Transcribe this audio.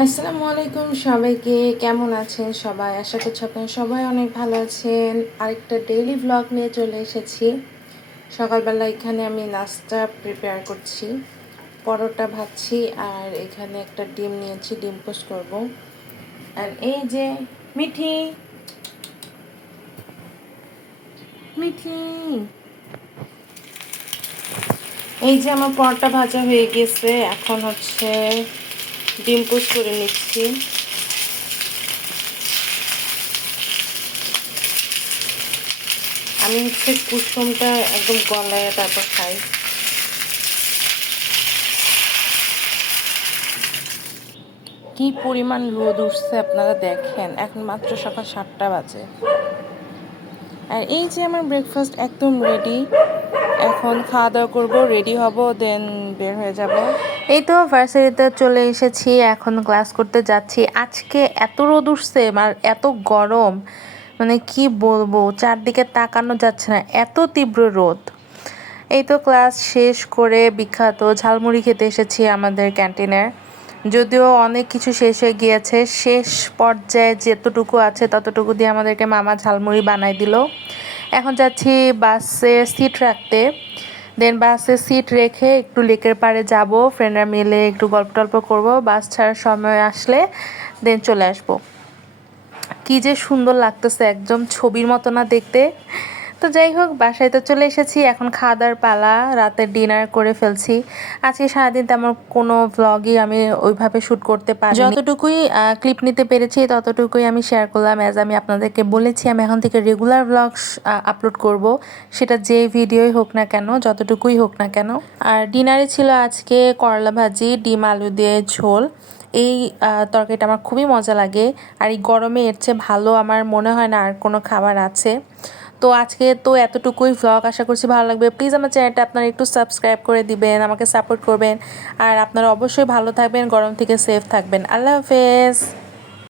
আসসালামু আলাইকুম সবাইকে। কেমন আছেন সবাই? আশা করছি আপনারা সবাই অনেক ভালো আছেন। আরেকটা ডেইলি ভ্লগ নিয়ে চলে এসেছি। সকালবেলা এখানে আমি নাস্তা প্রিপেয়ার করছি, পরোটা ভাজছি, আর এখানে একটা ডিম নিয়েছি, ডিম পোস্ট করব। আর এই যে মিঠি মিঠি এই যে আমার পরোটা ভাজা হয়ে গেছে, এখন হচ্ছে ডিম পোস্ট করে নিচ্ছি। আমি হচ্ছে কুসুমটা একদম গলায় তারপর খাই। কি পরিমাণ রোদ উঠছে আপনারা দেখেন, এখন মাত্র সকাল 7টা বাজে। আর এই যে আমার ব্রেকফাস্ট একদম রেডি। এখন খাওয়া দাওয়া করবো, রেডি হব, দেন বের হয়ে যাব। এই তো ভার্সিটিতে চলে এসেছি, এখন ক্লাস করতে যাচ্ছি। আজকে এত রোদ উঠছে আর এত গরম, মানে কি বলবো, চারদিকে তাকানো যাচ্ছে না, এত তীব্র রোদ। এই তো ক্লাস শেষ করে বিখ্যাত ঝালমুড়ি খেতে এসেছি আমাদের ক্যান্টিনে। যদিও অনেক কিছু শেষ হয়ে গিয়েছে, শেষ পর্যায়ে যতটুকু আছে ততটুকু দিয়ে আমাদেরকে মামা ঝালমুড়ি বানাই দিল। এখন যাচ্ছি বাসে সিট রাখতে, দেন বাসে সিট রেখে একটু লেকের পাড়ে যাব, ফ্রেন্ডরা মিলে একটু গল্প টল্প করবো, বাস ছাড়ার সময় আসলে দেন চলে আসবো। কি যে সুন্দর লাগতেছে, একদম ছবির মতো না দেখতে? তো যাই হোক, বাসায় তো চলে এসেছি, এখন খাওয়া দাওয়ার পালা, রাতের ডিনার করে ফেলছি। আজকে সারাদিন তেমন কোনো ভ্লগই আমি ওইভাবে শ্যুট করতে পারি, যতটুকুই ক্লিপ নিতে পেরেছি ততটুকুই আমি শেয়ার করলাম। অ্যাজ আমি আপনাদেরকে বলেছি, আমি এখন থেকে রেগুলার ভ্লগ আপলোড করব, সেটা যে ভিডিওই হোক না কেন, যতটুকুই হোক না কেন। আর ডিনারে ছিল আজকে করলা ভাজি, ডিম আলু দিয়ে ঝোল। এই তরকারিটা আমার খুবই মজা লাগে, আর এই গরমে এর চেয়ে ভালো আমার মনে হয় না আর কোনো খাবার আছে। তো আজকে তো এতটুকুই ভ্লগ, আশা করছি ভালো লাগবে। প্লিজ আমার চ্যানেলটা আপনারা একটু সাবস্ক্রাইব করে দিবেন, আমাকে সাপোর্ট করবেন। আর আপনারা অবশ্যই ভালো থাকবেন, গরম থেকে সেফ থাকবেন। আল্লাহ হাফেজ।